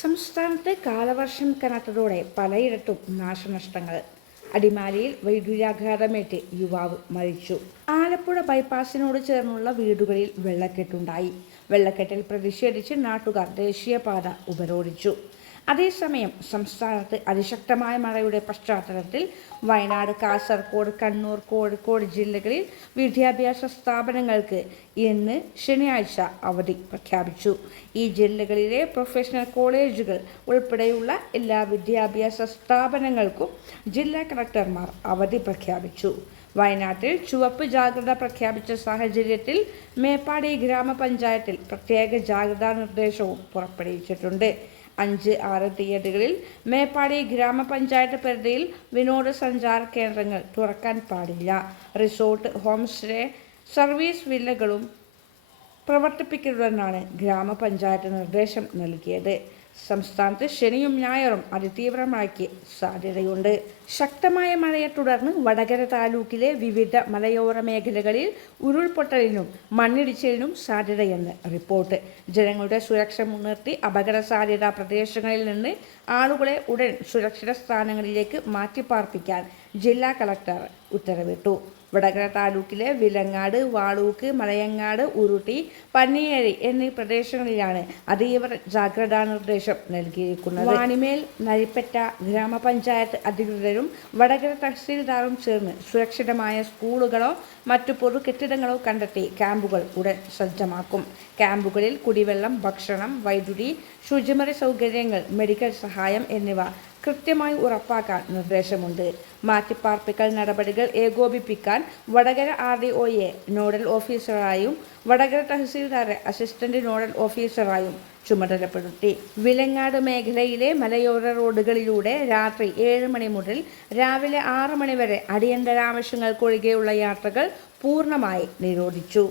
സംസ്ഥാനത്ത് കാലവർഷം കനത്തതോടെ പലയിടത്തും നാശനഷ്ടങ്ങൾ. അടിമാലിയിൽ വൈദ്യുതാഘാതമേറ്റ് യുവാവ് മരിച്ചു. ആലപ്പുഴ ബൈപ്പാസിനോട് ചേർന്നുള്ള വീടുകളിൽ വെള്ളക്കെട്ടുണ്ടായി. വെള്ളക്കെട്ടിൽ പ്രതിഷേധിച്ച് നാട്ടുകാർ ദേശീയപാത ഉപരോധിച്ചു. അതേസമയം സംസ്ഥാനത്ത് അതിശക്തമായ മഴയുടെ പശ്ചാത്തലത്തിൽ വയനാട്, കാസർഗോഡ്, കണ്ണൂർ, കോഴിക്കോട് ജില്ലകളിൽ വിദ്യാഭ്യാസ സ്ഥാപനങ്ങൾക്ക് ഇന്ന് ശനിയാഴ്ച അവധി പ്രഖ്യാപിച്ചു. ഈ ജില്ലകളിലെ പ്രൊഫഷണൽ കോളേജുകൾ ഉൾപ്പെടെയുള്ള എല്ലാ വിദ്യാഭ്യാസ സ്ഥാപനങ്ങൾക്കും ജില്ലാ കളക്ടർമാർ അവധി പ്രഖ്യാപിച്ചു. വയനാട്ടിൽ ചുവപ്പ് ജാഗ്രത പ്രഖ്യാപിച്ച സാഹചര്യത്തിൽ മേപ്പാടി ഗ്രാമപഞ്ചായത്തിൽ പ്രത്യേക ജാഗ്രതാ നിർദ്ദേശവും പുറപ്പെടുവിച്ചിട്ടുണ്ട്. 5, 6 തീയതികളിൽ മേപ്പാടി ഗ്രാമപഞ്ചായത്ത് പരിധിയിൽ വിനോദസഞ്ചാര കേന്ദ്രങ്ങൾ തുറക്കാൻ പാടില്ല. റിസോർട്ട്, ഹോം സ്റ്റേ, സർവീസ് വില്ലകളും പ്രവർത്തിപ്പിക്കരുതെന്നാണ് ഗ്രാമപഞ്ചായത്ത് നിർദ്ദേശം നൽകിയത്. സംസ്ഥാനത്ത് ശനിയും ഞായറും അതിതീവ്ര മഴയ്ക്ക് സാധ്യതയുണ്ട്. ശക്തമായ മഴയെ തുടർന്ന് വടകര താലൂക്കിലെ വിവിധ മലയോര മേഖലകളിൽ ഉരുൾപൊട്ടലിനും മണ്ണിടിച്ചിലിനും സാധ്യതയെന്ന് റിപ്പോർട്ട്. ജനങ്ങളുടെ സുരക്ഷ മുൻനിർത്തി അപകട സാധ്യതാ പ്രദേശങ്ങളിൽ നിന്ന് ആളുകളെ ഉടൻ സുരക്ഷിത സ്ഥാനങ്ങളിലേക്ക് മാറ്റിപ്പാർപ്പിക്കാൻ ജില്ലാ കളക്ടർ ഉത്തരവിട്ടു. വടകര താലൂക്കിലെ വിലങ്ങാട്, വാളൂക്ക്, മലയങ്ങാട്, ഉരുട്ടി, പന്നിയേരി എന്നീ പ്രദേശങ്ങളിലാണ് അതീവ ജാഗ്രതാ നിർദ്ദേശം നൽകിയിരിക്കുന്നത്. വാണിമേൽ, നരിപ്പറ്റ ഗ്രാമപഞ്ചായത്ത് അധികൃതരും വടകര തഹസീൽദാറും ചേർന്ന് സുരക്ഷിതമായ സ്കൂളുകളോ മറ്റു പൊതു കെട്ടിടങ്ങളോ കണ്ടെത്തി ക്യാമ്പുകൾ ഉടൻ സജ്ജമാക്കും. ക്യാമ്പുകളിൽ കുടിവെള്ളം, ഭക്ഷണം, വൈദ്യുതി, ശുചിമുറി സൗകര്യങ്ങൾ, മെഡിക്കൽ സഹായം എന്നിവ കൃത്യമായി ഉറപ്പാക്കാൻ നിർദ്ദേശമുണ്ട്. മാറ്റിപ്പാർപ്പിക്കൽ നടപടികൾ ഏകോപിപ്പിക്കാൻ വടകര RDOയെ നോഡൽ ഓഫീസറായും വടകര തഹസീൽദാറെ അസിസ്റ്റന്റ് നോഡൽ ഓഫീസറായും ചുമതലപ്പെടുത്തി. വിലങ്ങാട് മേഖലയിലെ മലയോര റോഡുകളിലൂടെ രാത്രി 7 മണി മുതൽ രാവിലെ 6 മണി വരെ അടിയന്തരാവശ്യങ്ങൾക്കൊഴികെയുള്ള യാത്രകൾ പൂർണ്ണമായി നിരോധിച്ചു.